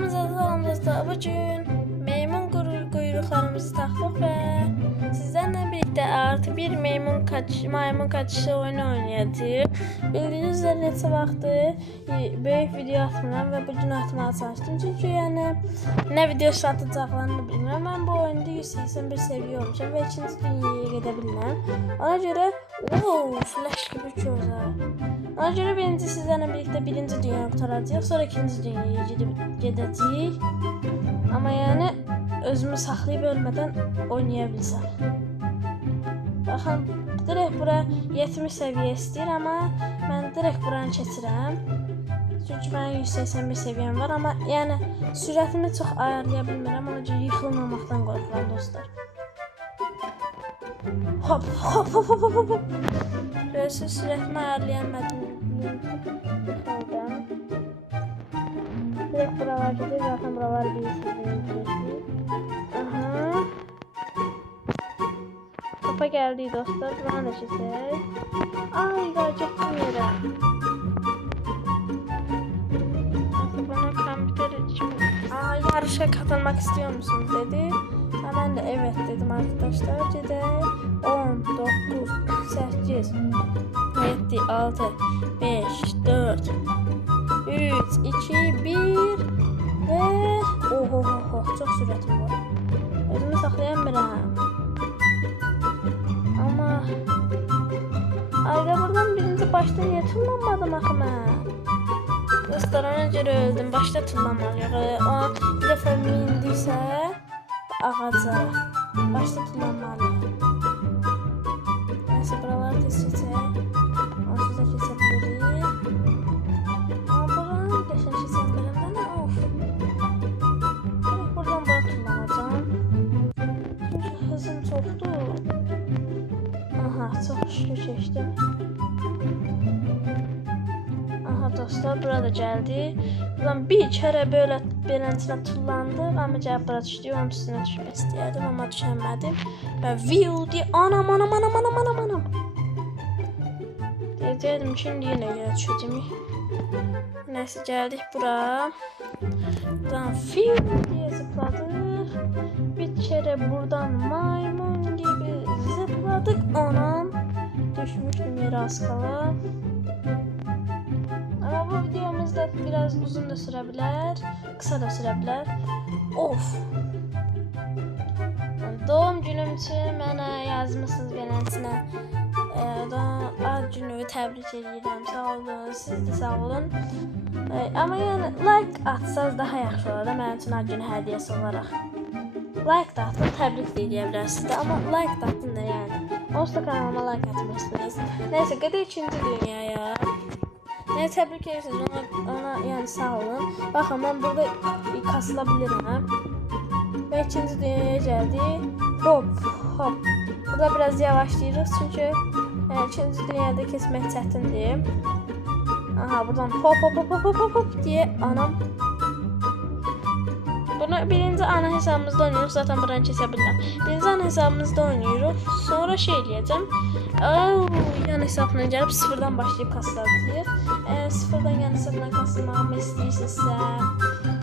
Hamımıza salamımızda bugün meymun kuyruklarımızı taktık ve sizlerle birlikte artı bir maymun kaçışı oyunu oynayacağız. Bildiğiniz üzere neçə vaxtı büyük video atmıram ve bugün atmaya çalıştım. Çünkü yani ne video atacaqlarını bilmirəm. Ben bu oyunda 181 seviye olmuşam ve ikinci dünyaya gedebilirəm. Ona göre flash gibi güzel. Ona göre birinci sizlerle birlikte birinci dünyayı kurtaracağıq. Sonra ikinci dünyaya gedəcəyik. Ama yani özümü saxlayıb ölmədən oynayabilsəm. Baxın, direkt bura 70 seviye istəyir, amma mən direkt buranı keçirəm. Çünki mənim 181 seviyem var, amma yəni sürətimi çox ayarlaya bilmirəm. Ona görə yıxılmamaqdan qorxuram dostlar. Hop hop hop hop hop hop. Böylesi sürətimi ayarlayamadım. Direkt buralar gidiyor, zaten buralar bilirsiniz. Aha. Topa geldi dostlar, buna da çizsek. Ay gerçekten yere. Nasıl bana kompüter için yarışa katılmak istiyor musunuz dedi. Hemen de evet dedim arkadaşlar. Cede 10, 9, 8, 7, 6, 5, 4, 3, 2, 1 ve oho çok süratim var. Özümü saxlayamıram. Ama ayda buradan birinci başta niye tullanmadım axı mən? Dostlar ona görə öldüm. Başta tullanmalıyıq. O bir dəfə mindiysə ağaca. Başta tullanmalıyıq. Neyse buraları tez keçək. Onsuz da keçebilirik. Ama buranın qəşəng keçəbilirəm də nə of. Buradan bura tullanacağım. Çünki hızım çoxdur. Aha çok şükür keçdim. Aha dostlar burada geldi. Buradan bir kere böyle beləncə tullandım ama gəlib bura düşdü. Onun üstünə düşmək istəyərdim ama düşəmədim. Və view diye anam. Diyəcəkdim şimdi yine yerə düşəcəm. Neyse geldik bura. Buradan view diye zıpladık. Bir kere buradan maymun gibi zıpladık. Anam düşmüştüm yere az kala. Ama bu videomuz da biraz uzun da sürebilir, kısa da sürebilir. Of. Doğum günüm üçün mənə yazmışsınız beləsinə. Ad günü təbrik edirəm. Sağ olun, siz də sağ olun. Amma yəni like atsaz daha yaxşı olar da mənim üçün ad günü hədiyyəsi olaraq. Like da atın, təbrik də edə bilərsiniz də, amma like da atın da yəni. Onsuz da kanalıma like atmışsınız. Neyse, gedək ikinci dünyaya. Ne təbrik edirsiniz ona yəni sağ olun. Baxın mən burada kasılabilirim. Və ikinci dünyaya gəldik. Hop. Burada biraz yavaşlayırıq çünki ikinci dünyada keçmək çətindir. Aha buradan hop diye anam. Bunu birinci ana hesabımızda oynuyoruz. Zaten buradan kesebilirəm. Birinci ana hesabımızda oynuyoruz. Sonra şey eləyəcəm. Yan hesabına gəlib sıfırdan başlayıb kasıladıyıq. Sıfırdan yan hesabına kasılmağımı istəyirsinizsə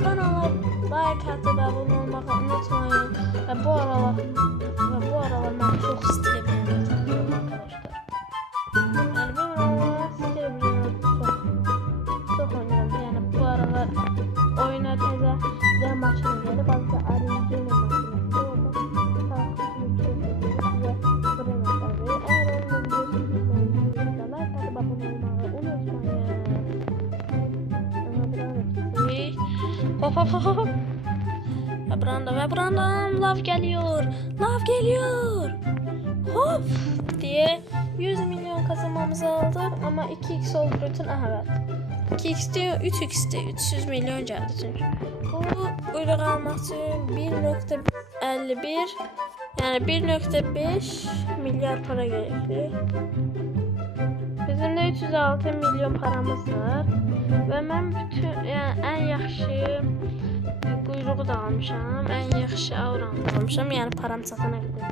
kanala like atıp abone olmağı unutmayın. Və bu aralar mən çox stil bilmirəm arkadaşlar. Yəni bilmirəm, stil bilmirəm. Çox oynayıram. Yəni bu aralar oyuna təzə bir makine gəlib. Azda Arduino makinesi oldu. Hop. Brandam lav geliyor. Hop diye 100 milyon kazanmamızı aldık ama 2x oldu bütün evet. 2x diyor 3x diyor 300 milyon geldi çünkü. Bu uyruq almaq üçün 1.51 yani 1.5 milyar para gerekli. Bizim de 306 milyon paramız var. Ve mən bütün yani en yaxşı quyruğu da almışam, en yaxşı auranı da almışam. Yani param çatana qədər.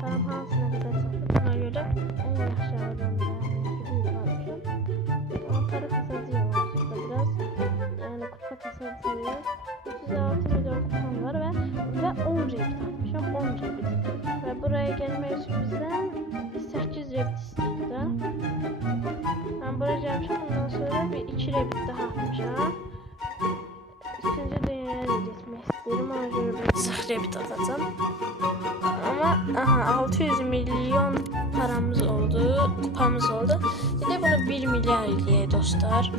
Param hansına qədər çatır, ona görə en yaxşı auranı da almışam. Ama para kasacıyım aslında biraz. Yani kupa kasacıyım. rebit daha atmışam. 3-cü dünyaya da getmək istəyirəm. Ona görə ben sıx rebit atacağım. Ama aha 600 milyon paramız oldu, kupamız oldu. Bir de bunu 1 milyar eləyək dostlar.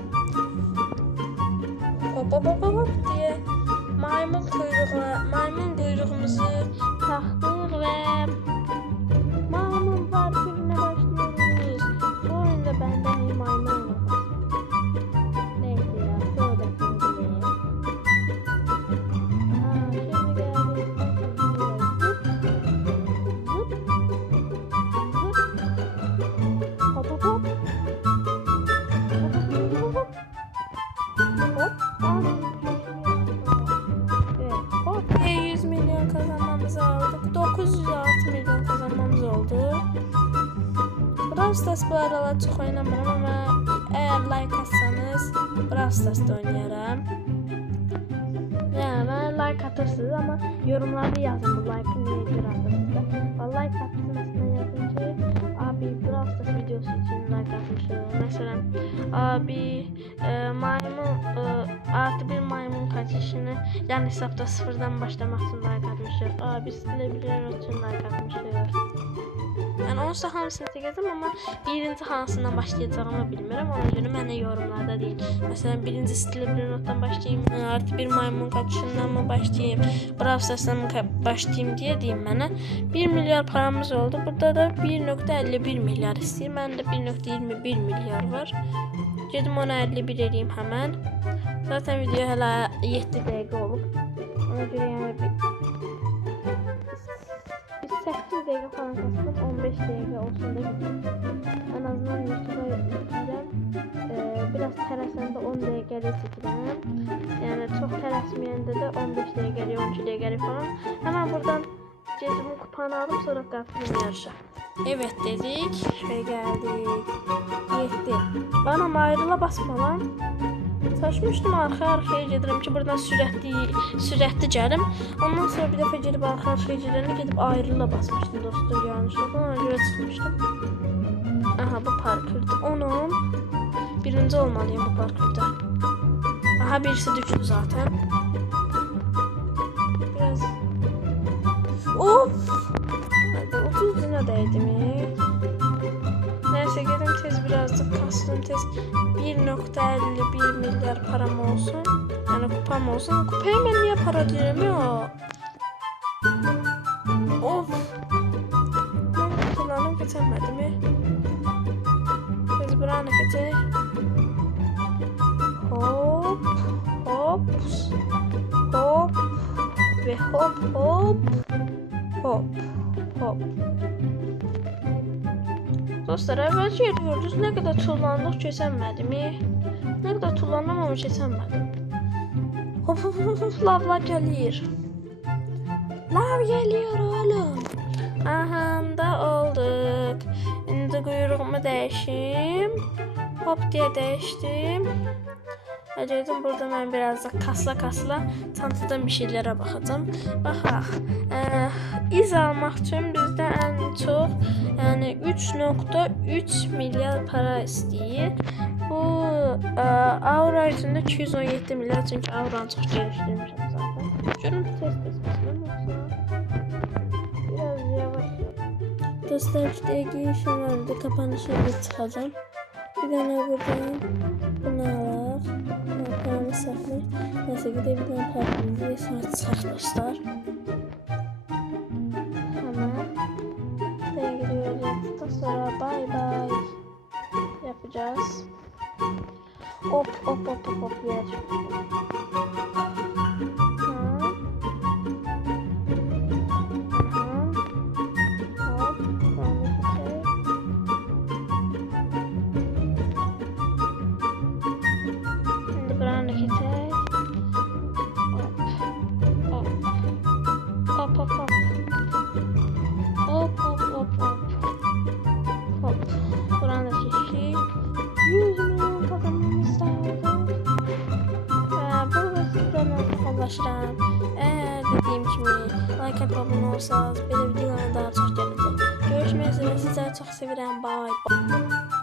Hop hop hop hop diye maymun kuyruğumuzu taktık ve maymun parkuruna başlıyoruz. Bu oyunda benden iyi maymun olamaz. Neyse ya, şöyle kurgulayayım. Aha, şimdi geldik. Hop hop hop. Hop. 100 milyon kazanmamızı aldık. 906 milyon kazanmamız oldu. Brawl Stars bu aralar çok oynamıyorum ama eğer like atsanız Brawl Stars'da oynayaram. Yani like atırsınız ama yorumlarda yazın bu like'ı niye göre atırsınız. Like atırsınız yazın ki abi Brawl Stars videosu için like atmışım. Mesela abi artı bir maymun kaçışını yani hesapta sıfırdan başlamak için like atmışım. Abi silebilir için like atmışım. Yani onsuz hamısını çəkəcəm ama birinci hansından başlayacağımı bilmirəm. Ona görə mənə yorumlarda deyin. Mesela birinci silebilir notdan başlayayım, artı bir maymun kaçışından mı başlayayım, Brawl Stars'dan mı başlayayım diye deyin mənə. 1 milyar paramız oldu. Burada da 1.51 milyar istəyir. Məndə 1.21 milyar var. Gedim ona 51 eləyim hemen. Zaten video hala 7 dəqiqə olub. Ona görə yəni biz 8 dəqiqə falan kasıb 15 dəqiqə olsun da gidiyor. En azından YouTube'a yükleyeceğim. Biraz tələsəndə 10 dəqiqəli çəkirəm. Yəni çox tələsməyəndə də 15 dəqiqəli, 12 dəqiqəli falan. Hemen buradan cezimi kupanı aldım, sonra qatılayım yarışa. Evet dedik ve geldik. Yetti. Bana ayrıla basma lan. Saçmışdım arxaya gedirəm ki buradan sürətli gəlim. Ondan sonra bir dəfə gedib arxaya gedəndə gedib ayrıla basmışdım dostlar, yanlışlıqla ona görə çıxmışdım. Aha bu parkurdur. Onun birinci olmalıyım bu parkurda. Aha birisi düştü zaten. Biraz of. Hadi 30 lira değdi mi? Neyse gelin tez birazcık kastım tez 1.51 milyar param olsun. Yani kupam olsun. Kupaya ben niye para diyorum ya? Of. Ben kullanım geçemedi mi? Tez buranı geçe. Hop. Hop. Hop. Ve hop hop. Hop. Hop. Dostlar evvel gördünüz ne kadar tullandık keçənmədi mi? Ne kadar tullandım ama keçənmədim. Hop hop hop hop lav gelir. Lav geliyor oğlum. Aha da olduk. Şimdi kuyruğumu değişim. Hop diye değiştim. Dedim burada ben biraz da kasla çantadan bir şeylere bakacağım. Baxaq. İz almaq üçün bizdə ən çox yani 3.3 milyar para istəyir. Bu Aura içində 217 milyar çünkü Aura'nı çox gelişdirmişəm zaten. Görün test etmişəm biraz yavaş. Dostlar işte girişim vardı, kapanışa çıxacağım. Bir tane buradan bunu alaq. Paramı saxlayır. Neyse gidebilirəm parkımızı sonra çıxaq dostlar. Hemen buraya giriyoruz yaptıktan sonra bay bay yapacağız. Hop hop hop hop hop bir yer çıkıyor. Eğer dediğim gibi like atıp abone olsanız böyle videolara daha çok geleceğim. Görüşmek üzere, sizleri çok seviyorum. Bye bye.